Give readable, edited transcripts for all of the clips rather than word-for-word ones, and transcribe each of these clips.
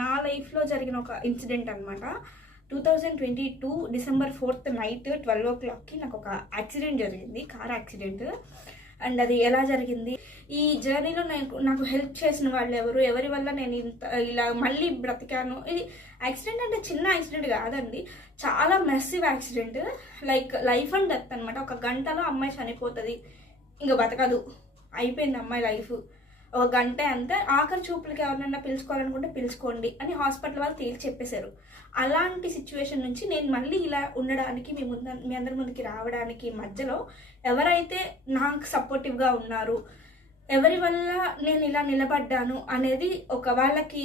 నా లైఫ్లో జరిగిన ఒక ఇన్సిడెంట్ అనమాట. 2022 December 4th నైట్ 12 o'clockకి నాకు ఒక యాక్సిడెంట్ జరిగింది, కార్ యాక్సిడెంట్. అండ్ అది ఎలా జరిగింది, ఈ జర్నీలో నాకు హెల్ప్ చేసిన వాళ్ళు ఎవరు, ఎవరి వల్ల నేను ఇలా మళ్ళీ బ్రతికాను. ఇది యాక్సిడెంట్ అంటే చిన్న యాక్సిడెంట్ కాదండి, చాలా massive accident. Like life and death అనమాట. ఒక గంటలో అమ్మాయి చనిపోతుంది, ఇంకా బతకదు, అయిపోయింది అమ్మాయి లైఫ్. ఒక గంట అంతే, ఆఖరి చూపులకి ఎవరినైనా పిలుచుకోవాలనుకుంటే పిలుచుకోండి అని హాస్పిటల్ వాళ్ళు తేల్చి చెప్పేశారు. అలాంటి సిచ్యువేషన్ నుంచి నేను మళ్ళీ ఇలా ఉండడానికి, మీ అందరి ముందుకి రావడానికి మధ్యలో ఎవరైతే నాకు సపోర్టివ్గా ఉన్నారు, ఎవరి వల్ల నేను ఇలా నిలబడ్డాను అనేది ఒక వాళ్ళకి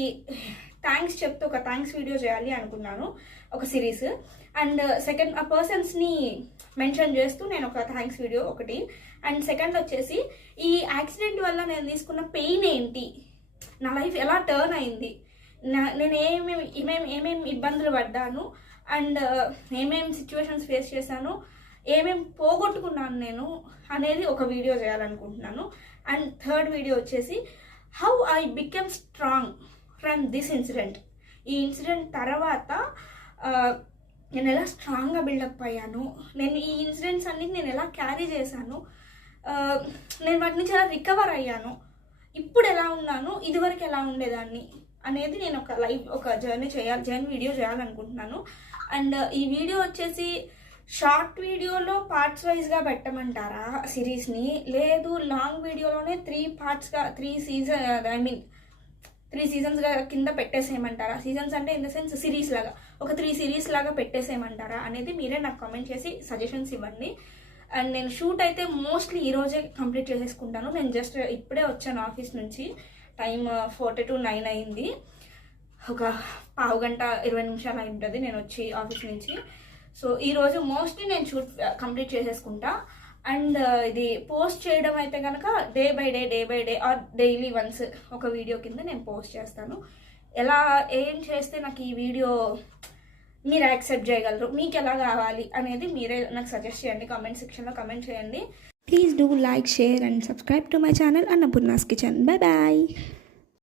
థ్యాంక్స్ చెప్తూ ఒక థ్యాంక్స్ వీడియో చేయాలి అనుకున్నాను, ఒక సిరీస్. అండ్ సెకండ్ ఆ పర్సన్స్ని మెన్షన్ చేస్తూ నేను ఒక థ్యాంక్స్ వీడియో ఒకటి. అండ్ సెకండ్ వచ్చేసి ఈ యాక్సిడెంట్ వల్ల నేను తీసుకున్న పెయిన్ ఏంటి, నా లైఫ్ ఎలా టర్న్ అయింది, నేను ఏమేమి ఇబ్బందులు పడ్డాను, అండ్ ఏమేమి సిచ్యువేషన్స్ ఫేస్ చేశాను, ఏమేమి పోగొట్టుకున్నాను నేను అనేది ఒక వీడియో చేయాలనుకుంటున్నాను. అండ్ థర్డ్ వీడియో వచ్చేసి how I become strong from this incident. ఈ ఇన్సిడెంట్ తర్వాత నేను ఎలా స్ట్రాంగ్గా బిల్డప్ అయ్యాను, నేను ఈ ఇన్సిడెంట్స్ అన్ని నేను ఎలా క్యారీ చేశాను, నేను వాటి నుంచి ఎలా రికవర్ అయ్యాను, ఇప్పుడు ఎలా ఉన్నాను, ఇదివరకు ఎలా ఉండేదాన్ని అనేది నేను ఒక జర్నీ వీడియో చేయాలనుకుంటున్నాను. అండ్ ఈ వీడియో వచ్చేసి షార్ట్ వీడియోలో పార్ట్స్ వైజ్గా పెట్టమంటారా సిరీస్ని, లేదు లాంగ్ వీడియోలోనే 3 సీజన్స్గా కింద పెట్టేసేయమంటారా, సీజన్స్ అంటే ఇన్ ద సెన్స్ సిరీస్ లాగా ఒక 3 సిరీస్ లాగా పెట్టేసేయమంటారా అనేది మీరే నాకు కామెంట్ చేసి సజెషన్స్ ఇవ్వండి. అండ్ నేను షూట్ అయితే మోస్ట్లీ ఈరోజే కంప్లీట్ చేసేసుకుంటాను. నేను జస్ట్ ఇప్పుడే వచ్చాను ఆఫీస్ నుంచి, టైం 8:45 అయింది, ఒక పావు గంట 20 నిమిషాలు అయి ఉంటుంది నేను వచ్చి ఆఫీస్ నుంచి. సో ఈరోజు మోస్ట్లీ నేను షూట్ కంప్లీట్ చేసేసుకుంటా. అండ్ ఇది పోస్ట్ చేయడం అయితే కనుక day by day or daily once ఒక వీడియో కింద నేను పోస్ట్ చేస్తాను. ఏం చేస్తే నాకు ఈ వీడియో మీరు యాక్సెప్ట్ చేయగలరు, మీకు ఎలా కావాలి అనేది మీరే నాకు సజెస్ట్ చేయండి, కామెంట్ సెక్షన్లో కామెంట్ చేయండి. Please do like, share and subscribe to my channel Annapurna's Kitchen. Bye bye.